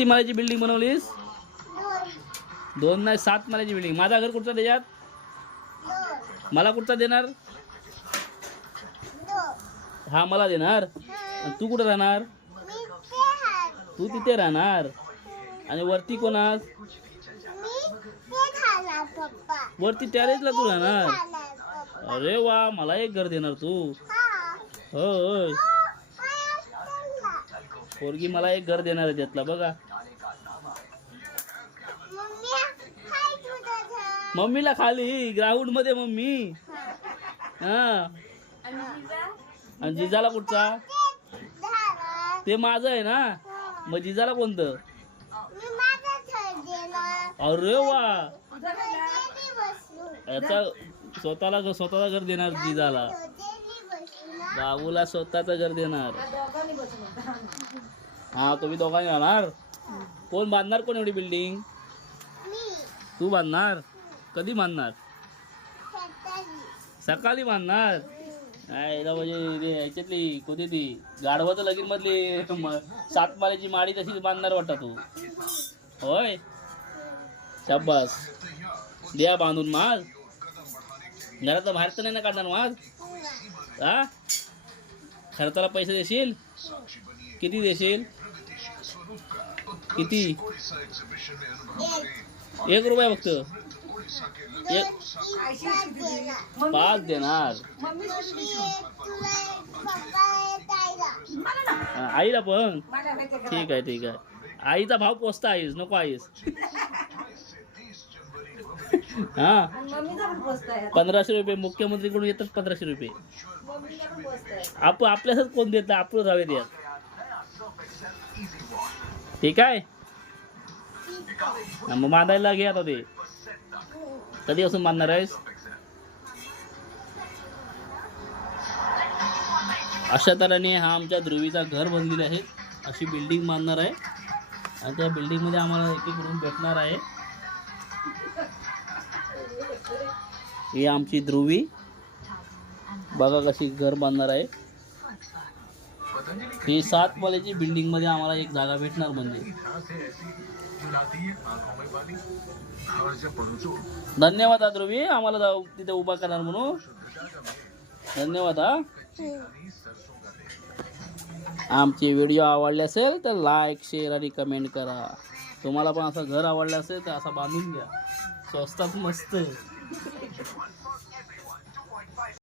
किती माळ्याची बिल्डिंग बनवलीस? 2 नाही 7 माळ्याची बिल्डिंग. माझा घर कुठचा त्याच्यात? मला कुठचा देणार? हा मला देणार. आणि तू कुठं राहणार? तू तिथे राहणार. आणि वरती कोणास? वरती टॅरेसला तू राहणार. अरे वा, मला एक घर देणार तू? होय, पोरगी मला एक घर देणार आहे त्यातला. बघा, मम्मीला खाली ग्राउंड मध्ये मम्मी. हा, आणि जिजाला कुठचा? ते माझं आहे ना. मग जिजाला कोणतं? अरे वा, याचा स्वतःला घर देणार जिजाला. बाबूला स्वतःचं घर देणार. हा, तुम्ही दोघांनी राहणार. कोण बांधणार? कोण एवढी बिल्डिंग? तू बांधणार? कधी बांधणार? सकाळी बांधणार. म्हणजे ह्याच्यातली कोणती ती गाढवाचं लगीन मधली 7 माळ्याची माडी तशीच बांधणार वाटतं तू? होय, शाबास. द्या बांधून. माल घरात बाहेर तर नाही ना काढणार माल? हा, खर्चाला पैसे देशील? किती देशील? किती? 1 रुपया फक्त? 5 देणार. आईला पण? ठीक आहे ठीक आहे. आईचा भाव पोचता आईस, नको आईस. हा, 1500 रुपये मुख्यमंत्रीकडून येतात. 1500 रुपये आपल्यासच कोण देत? आपण राहूया द्यात. ठीक आहे. मग बांधायला घे आता. ते कधी असून बांधणार आहेस? अशा तऱ्हेने हा आमच्या ध्रुवीचा घर बनलेला आहे. अशी बिल्डिंग बांधणार आहे आणि त्या बिल्डिंग मध्ये आम्हाला एक रूम भेटणार आहे. ही आमची ध्रुवी. बघा कशी घर बांधणार आहे. ही 7 माळ्याची बिल्डिंग मध्ये आम्हाला एक जागा भेटणार. म्हणजे धन्यवाद ध्रुवी, आम्हाला तिथे उभा करणार म्हणून. धन्यवाद. हा, आमचे व्हिडिओ आवडले असेल तर लाईक, शेअर आणि कमेंट करा. तुम्हाला पण असं घर आवडलं असेल तर असं बांधून घ्या. स्वस्तात मस्त.